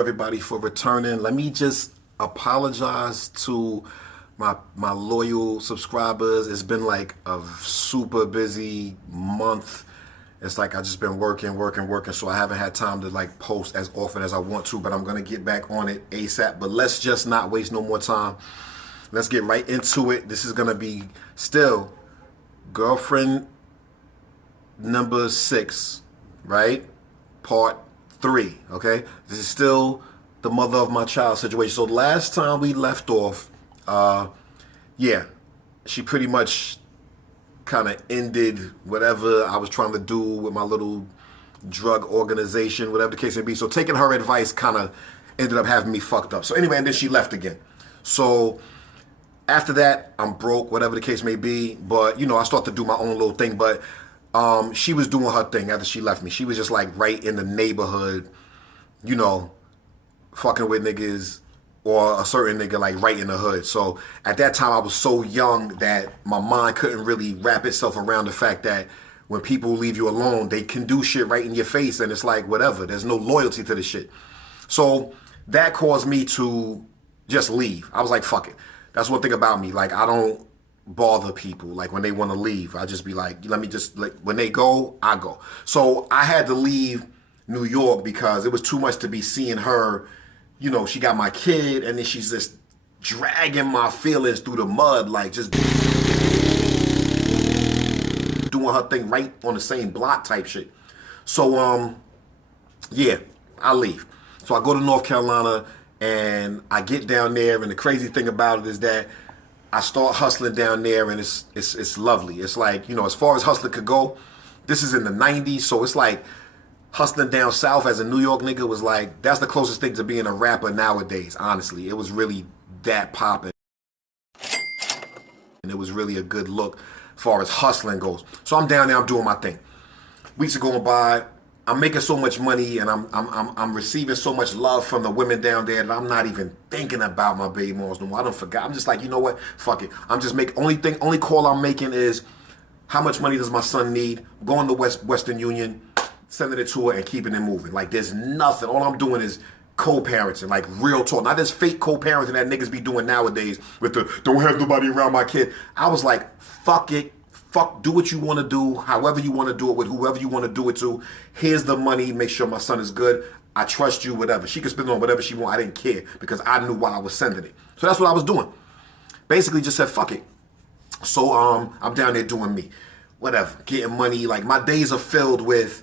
everybody for returning. Let me just apologize to my loyal subscribers. It's been like a super busy month. It's like I just been working, so I haven't had time to like post as often as I want to, but I'm gonna get back on it ASAP. But let's just not waste no more time. Let's get right into it. This is gonna be still girlfriend number 6, right? Part 3, okay? This is still the mother of my child situation. So last time we left off, yeah, she pretty much kind of ended whatever I was trying to do with my little drug organization, whatever the case may be. So taking her advice kind of ended up having me fucked up. So anyway, and then she left again. So after that, I'm broke, whatever the case may be. But, you know, I start to do my own little thing. But she was doing her thing after she left me. She was just like right in the neighborhood, you know, fucking with niggas or a certain nigga like right in the hood. So at that time I was so young that my mind couldn't really wrap itself around the fact that when people leave you alone, they can do shit right in your face and it's like whatever. There's no loyalty to the shit. So that caused me to just leave. I was like, fuck it. That's one thing about me. Like I don't bother people. Like when they want to leave, I just be like, let me just, like, when they go, I go. So I had to leave New York because it was too much to be seeing her. You know, she got my kid, and then she's just dragging my feelings through the mud, like just doing her thing right on the same block type shit. So, yeah, I leave. So I go to North Carolina, and I get down there, and the crazy thing about it is that I start hustling down there, and it's lovely. It's like, you know, as far as hustling could go, this is in the 90s, so it's like, hustling down south as a New York nigga was like, that's the closest thing to being a rapper nowadays, honestly. It was really that popping. And it was really a good look as far as hustling goes. So I'm down there, I'm doing my thing. Weeks are going by, I'm making so much money and I'm receiving so much love from the women down there that I'm not even thinking about my baby moms no more. I don't forget. I'm just like, you know what? Fuck it. I'm just making, only call I'm making is how much money does my son need? Going to Western Union, sending it to her and keeping it moving. Like there's nothing. All I'm doing is co-parenting, like real talk. Not this fake co-parenting that niggas be doing nowadays with the don't have nobody around my kid. I was like, fuck it. Fuck, do what you want to do, however you want to do it with whoever you want to do it to. Here's the money. Make sure my son is good. I trust you, whatever. She could spend it on whatever she want. I didn't care because I knew why I was sending it. So that's what I was doing. Basically just said, fuck it. So I'm down there doing me. Whatever. Getting money. Like my days are filled with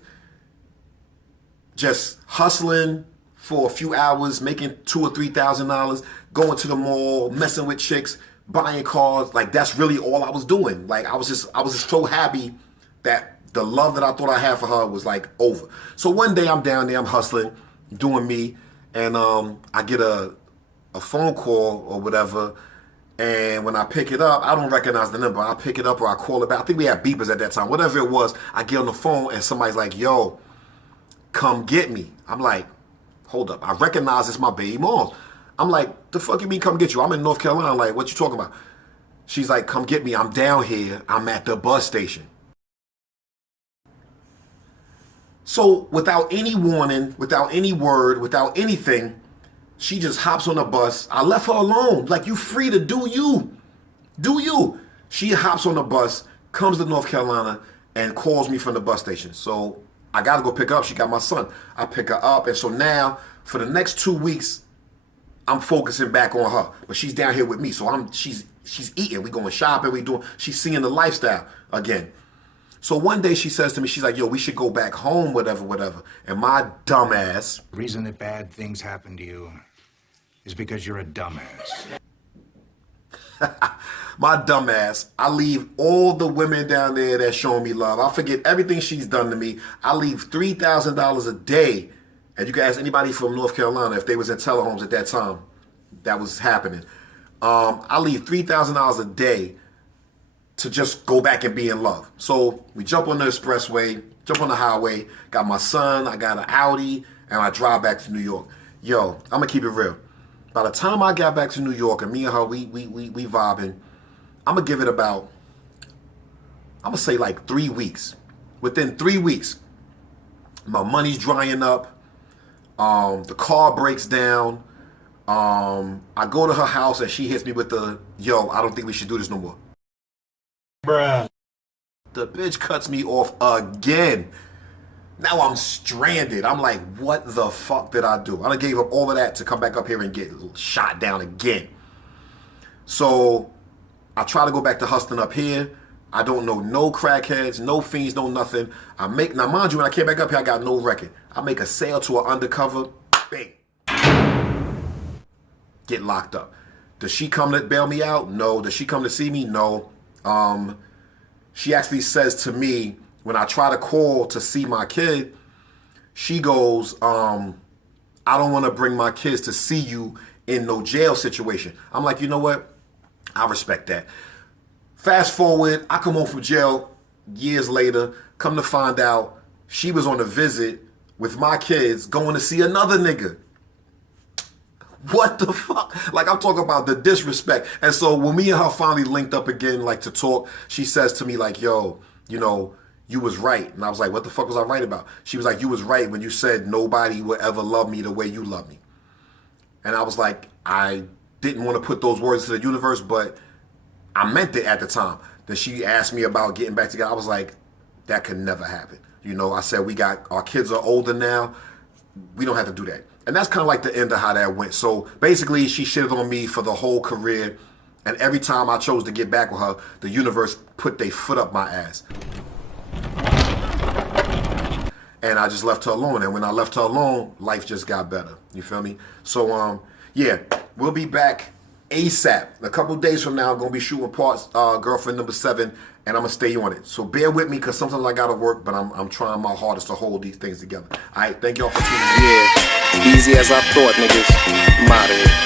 just hustling for a few hours, making $2,000 or $3,000, going to the mall, messing with chicks, buying cars. Like that's really all I was doing. Like I was just so happy that the love that I thought I had for her was like over. So one day I'm down there, I'm hustling, doing me, and I get a phone call or whatever. And when I pick it up, I don't recognize the number. I pick it up or I call it back. I think we had beepers at that time. Whatever it was, I get on the phone and somebody's like, yo, come get me. I'm like, hold up. I recognize it's my baby mom. I'm like, the fuck you mean come get you? I'm in North Carolina. Like, what you talking about? She's like, come get me. I'm down here. I'm at the bus station. So without any warning, without any word, without anything, she just hops on the bus. I left her alone. Like, you free to do you. Do you. She hops on the bus, comes to North Carolina, and calls me from the bus station. So I got to go pick her up. She got my son. I pick her up. And so now for the next 2 weeks, I'm focusing back on her. But she's down here with me. So she's eating. We going shopping. She's seeing the lifestyle again. So one day she says to me, she's like, yo, we should go back home, whatever. And my dumbass. The reason that bad things happen to you is because you're a dumbass. My dumbass, I leave all the women down there that's showing me love. I forget everything she's done to me. I leave $3,000 a day. And you can ask anybody from North Carolina if they was in telehomes at that time. That was happening. I leave $3,000 a day to just go back and be in love. So we jump on the expressway, jump on the highway, got my son, I got an Audi, and I drive back to New York. Yo, I'm gonna keep it real. By the time I got back to New York and me and her, we vibing, I'm gonna give it about, I'm gonna say like 3 weeks. Within 3 weeks, my money's drying up. The car breaks down. I go to her house and she hits me with the, yo, I don't think we should do this no more. Bruh. The bitch cuts me off again. Now I'm stranded. I'm like, what the fuck did I do? I done gave up all of that to come back up here and get shot down again. So I try to go back to hustling up here. I don't know no crackheads, no fiends, no nothing. Now mind you, when I came back up here, I got no record. I make a sale to an undercover, bang. Get locked up. Does she come to bail me out? No. Does she come to see me? No. She actually says to me, when I try to call to see my kid, she goes, I don't want to bring my kids to see you in no jail situation. I'm like, you know what? I respect that. Fast forward, I come home from jail years later, come to find out she was on a visit with my kids going to see another nigga. What the fuck? Like, I'm talking about the disrespect. And so when me and her finally linked up again, like to talk, she says to me like, yo, you know, you was right. And I was like, what the fuck was I right about? She was like, you was right when you said nobody would ever love me the way you love me. And I was like, I didn't want to put those words to the universe, but I meant it at the time. Then she asked me about getting back together. I was like, that could never happen. You know, I said, our kids are older now. We don't have to do that. And that's kind of like the end of how that went. So basically, she shitted on me for the whole career. And every time I chose to get back with her, the universe put their foot up my ass. And I just left her alone. And when I left her alone, life just got better. You feel me? So, yeah, we'll be back ASAP. A couple days from now, I'm going to be shooting parts, girlfriend number 7, and I'm going to stay on it. So bear with me, because sometimes I got to work, but I'm trying my hardest to hold these things together. All right, thank y'all for tuning in. Yeah, easy as I thought, niggas. I'm out of here.